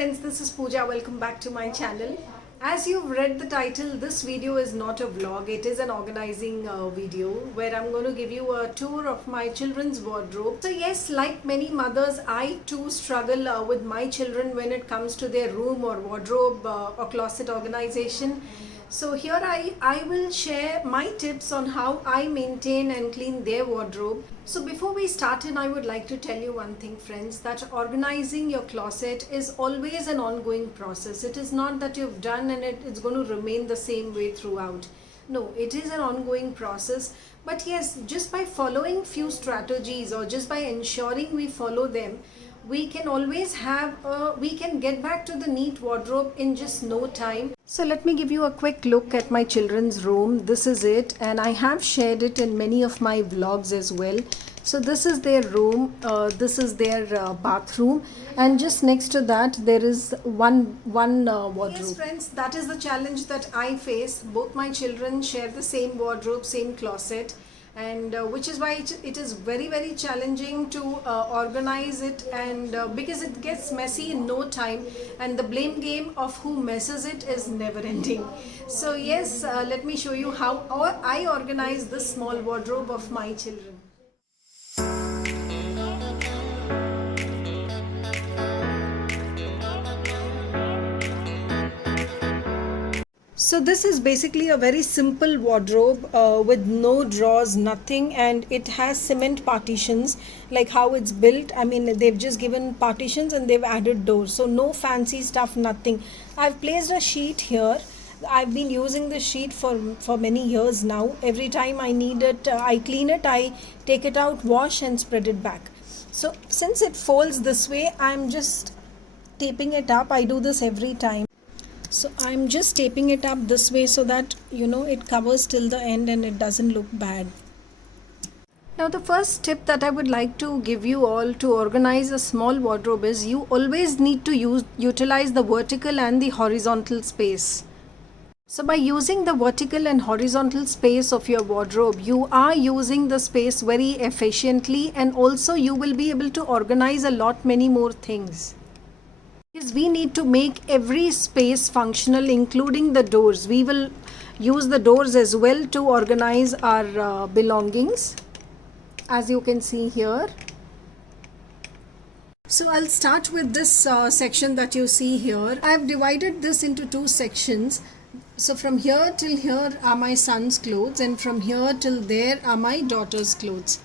friends, this is Pooja. Welcome back to my channel. As you've read the title, this video is not a vlog. It is an organizing video where I'm going to give you a tour of my children's wardrobe. So yes, like many mothers, I too struggle with my children when it comes to their room or wardrobe or closet organization. So here I will share my tips on how I maintain and clean their wardrobe. So before we start in, I would like to tell you one thing, friends, that organizing your closet is always an ongoing process. It is not that you've done and it's going to remain the same way throughout. No, it is an ongoing process. But yes, just by following few strategies or just by ensuring we follow them, we can always we can get back to the neat wardrobe in just no time. So let me give you a quick look at my children's room. This is it, and I have shared it in many of my vlogs as well. So this is their room, this is their bathroom, and just next to that there is one wardrobe. Yes friends, that is the challenge that I face. Both my children share the same wardrobe, same closet, and which is why it is very challenging to organize it, and because it gets messy in no time, and the blame game of who messes it is never ending. So yes, let me show you how I organize this small wardrobe of my children. So this is basically a very simple wardrobe with no drawers, nothing, and it has cement partitions like how it's built. I mean, they've just given partitions and they've added doors, so no fancy stuff, nothing. I've placed a sheet here. I've been using this sheet for many years now. Every time I need it, I clean it, I take it out, wash and spread it back. So since it folds this way, I'm just taping it up. I do this every time. So I'm just taping it up this way so that it covers till the end and it doesn't look bad. Now the first tip that I would like to give you all to organize a small wardrobe is you always need to utilize the vertical and the horizontal space. So by using the vertical and horizontal space of your wardrobe, you are using the space very efficiently, and also you will be able to organize a lot many more things. Because we need to make every space functional, including the doors. We will use the doors as well to organize our belongings, as you can see here. So I'll start with this section that you see here. I've divided this into two sections. So from here till here are my son's clothes, and from here till there are my daughter's clothes.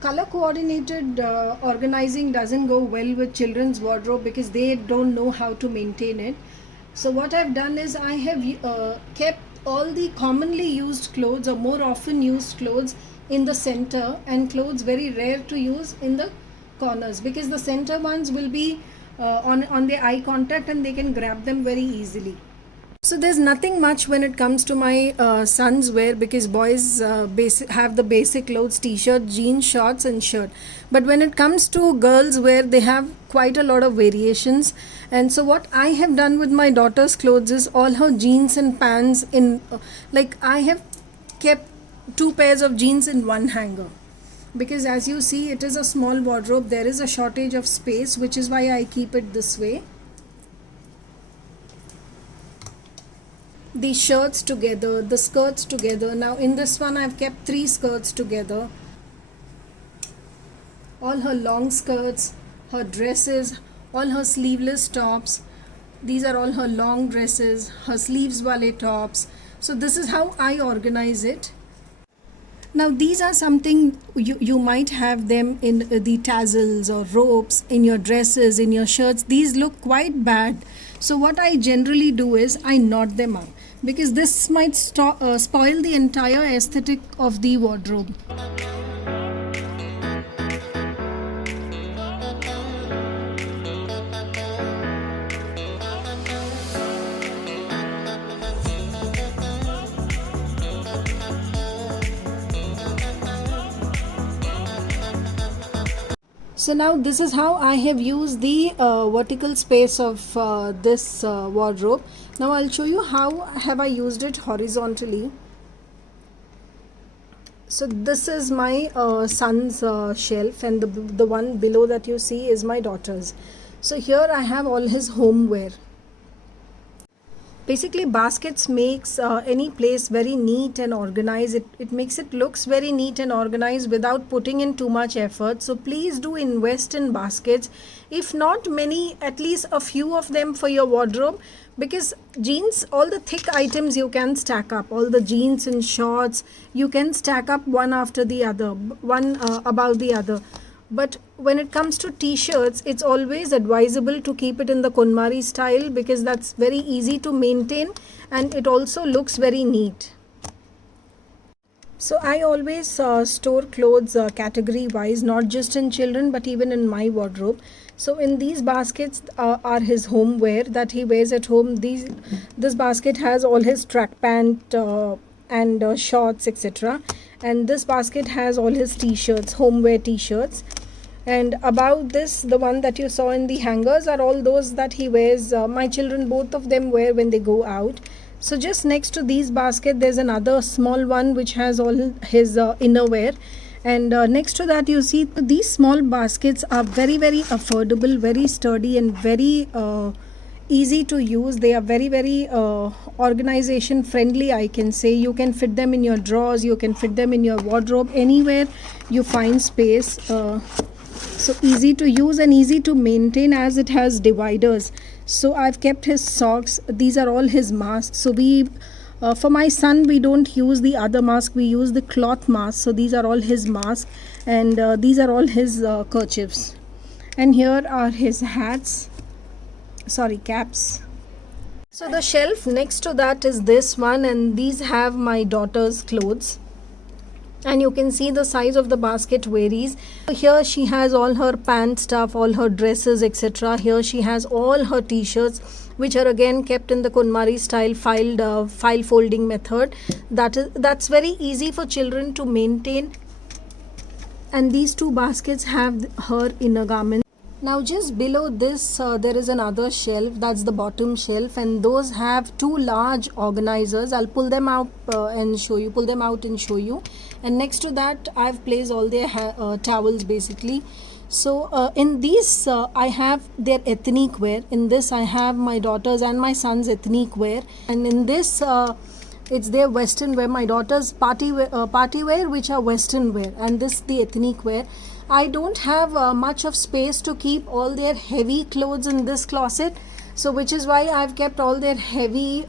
Color coordinated organizing doesn't go well with children's wardrobe because they don't know how to maintain it. So what I've done is I have kept all the commonly used clothes or more often used clothes in the center, and clothes very rare to use in the corners, because the center ones will be on their eye contact and they can grab them very easily. So there's nothing much when it comes to my son's wear, because boys have the basic clothes: t-shirt, jeans, shorts and shirt. But when it comes to girls' wear, they have quite a lot of variations. And so what I have done with my daughter's clothes is all her jeans and pants in I have kept 2 pairs of jeans in one hanger, because as you see, it is a small wardrobe. There is a shortage of space, which is why I keep it this way. The shirts together, the skirts together. Now in this one I've kept 3 skirts together. All her long skirts, her dresses, all her sleeveless tops. These are all her long dresses, her sleeves wale tops. So this is how I organize it. Now these are something you might have them in the tassels or ropes in your dresses, in your shirts. These look quite bad. So what I generally do is I knot them up, because this might spoil the entire aesthetic of the wardrobe. So now this is how I have used the vertical space of this wardrobe. Now I'll show you how have I used it horizontally. So this is my son's shelf, and the one below that you see is my daughter's. So here I have all his homeware. Basically, baskets makes any place very neat and organized. It makes it looks very neat and organized without putting in too much effort. So please do invest in baskets, if not many, at least a few of them for your wardrobe, because jeans, all the thick items you can stack up, all the jeans and shorts you can stack up one after the other, one above the other. But when it comes to t-shirts, it's always advisable to keep it in the KonMari style, because that's very easy to maintain and it also looks very neat. So I always store clothes category wise, not just in children but even in my wardrobe. So in these baskets are his homeware that he wears at home. This basket has all his track pant and shorts, etc. And this basket has all his t-shirts, homeware t-shirts. And above this, the one that you saw in the hangers are all those that he wears, my children, both of them wear when they go out. So just next to these basket there's another small one which has all his innerwear, and next to that you see these small baskets are very affordable, very sturdy and very easy to use. They are very organization friendly, I can say. You can fit them in your drawers, you can fit them in your wardrobe, anywhere you find space. So easy to use and easy to maintain as it has dividers. So I've kept his socks. These are all his masks. So we for my son, we don't use the other mask, we use the cloth mask. So these are all his masks, and these are all his kerchiefs. And here are his hats, sorry, caps. So the shelf next to that is this one, and these have my daughter's clothes. And you can see the size of the basket varies. Here she has all her pant stuff, all her dresses, etc. Here she has all her t-shirts, which are again kept in the KonMari style file folding method. That's very easy for children to maintain. And these two baskets have her inner garments. Now just below this there is another shelf, that's the bottom shelf, and those have two large organizers. I'll pull them out and show you. And next to that I've placed all their towels basically. So in these I have their ethnic wear. In this I have my daughter's and my son's ethnic wear, and in this it's their western wear, my daughter's party wear which are western wear, and this the ethnic wear. I don't have much of space to keep all their heavy clothes in this closet, so which is why I've kept all their heavy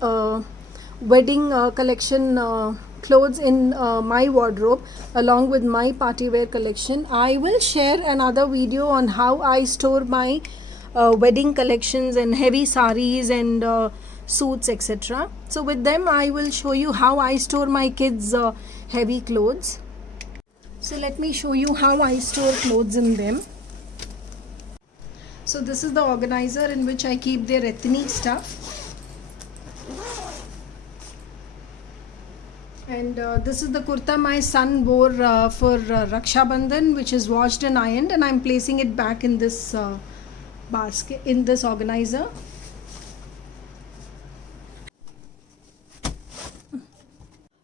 wedding collection clothes in my wardrobe along with my party wear collection. I will share another video on how I store my wedding collections and heavy saris and suits, etc. So with them I will show you how I store my kids heavy clothes. So let me show you how I store clothes in them. So this is the organizer in which I keep their ethnic stuff. And this is the kurta my son wore for Raksha Bandhan, which is washed and ironed, and I'm placing it back in this basket, in this organizer.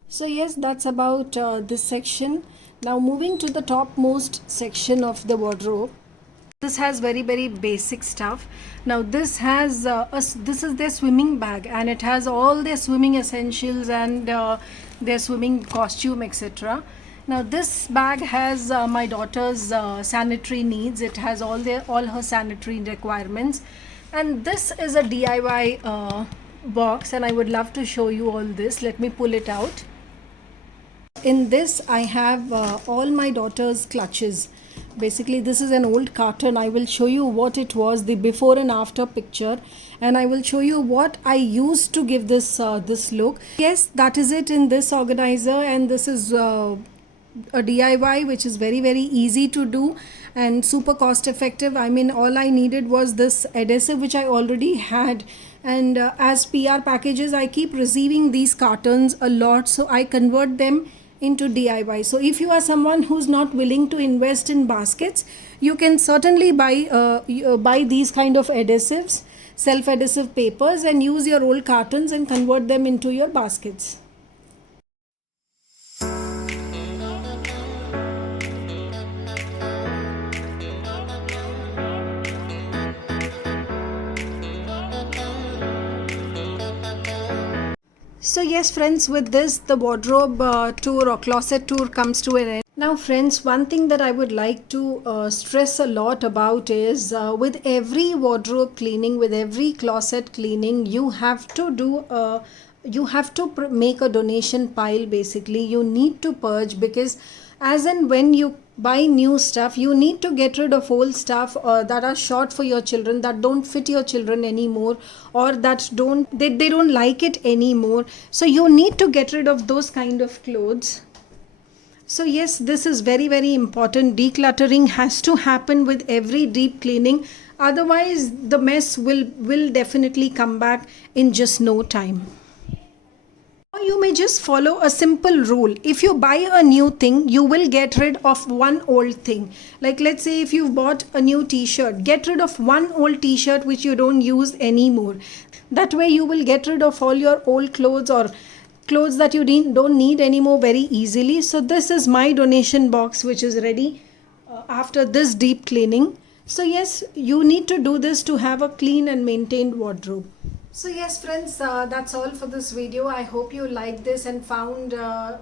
So yes, that's about this section. Now moving to the topmost section of the wardrobe. This has very basic stuff. Now this has this is their swimming bag, and it has all their swimming essentials and their swimming costume, etc. Now this bag has my daughter's sanitary needs. It has all her sanitary requirements, and this is a DIY box, and I would love to show you all this. Let me pull it out. In this I have all my daughter's clutches. Basically this is an old carton. I will show you what it was, the before and after picture, and I will show you what I used to give this this look. Yes, that is it in this organizer, and this is a DIY which is very easy to do and super cost effective. I mean, all I needed was this adhesive which I already had, and as PR packages I keep receiving these cartons a lot, so I convert them into DIY. So if you are someone who's not willing to invest in baskets, you can certainly buy these kind of adhesives, self-adhesive papers, and use your old cartons and convert them into your baskets. So yes friends, with this the wardrobe tour or closet tour comes to an end. Now friends, one thing that I would like to stress a lot about is with every wardrobe cleaning, with every closet cleaning, you have to do make a donation pile. Basically you need to purge, because as and when you buy new stuff, you need to get rid of old stuff that are short for your children, that don't fit your children anymore, or that they don't like it anymore. So you need to get rid of those kind of clothes. So yes, this is very very important. Decluttering has to happen with every deep cleaning, otherwise the mess will definitely come back in just no time. Or you may just follow a simple rule. If you buy a new thing, you will get rid of one old thing. Like let's say if you've bought a new t-shirt, get rid of one old t-shirt which you don't use anymore. That way you will get rid of all your old clothes or clothes that you don't need anymore very easily. So this is my donation box which is ready after this deep cleaning. So yes, you need to do this to have a clean and maintained wardrobe. So yes friends, that's all for this video. I hope you liked this and found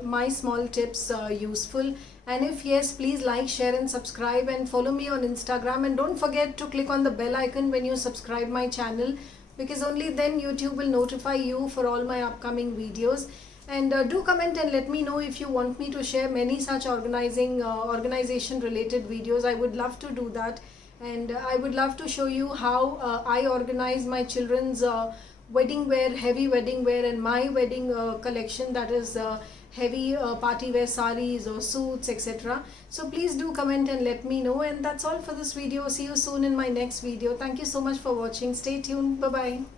my small tips useful. And if yes, please like, share and subscribe, and follow me on Instagram. And don't forget to click on the bell icon when you subscribe my channel, because only then YouTube will notify you for all my upcoming videos. And do comment and let me know if you want me to share many such organization related videos. I would love to do that. And I would love to show you how I organize my children's wedding wear, heavy wedding wear, and my wedding collection, that is heavy party wear saris or suits, etc. So please do comment and let me know. And that's all for this video. See you soon in my next video. Thank you so much for watching. Stay tuned. Bye bye.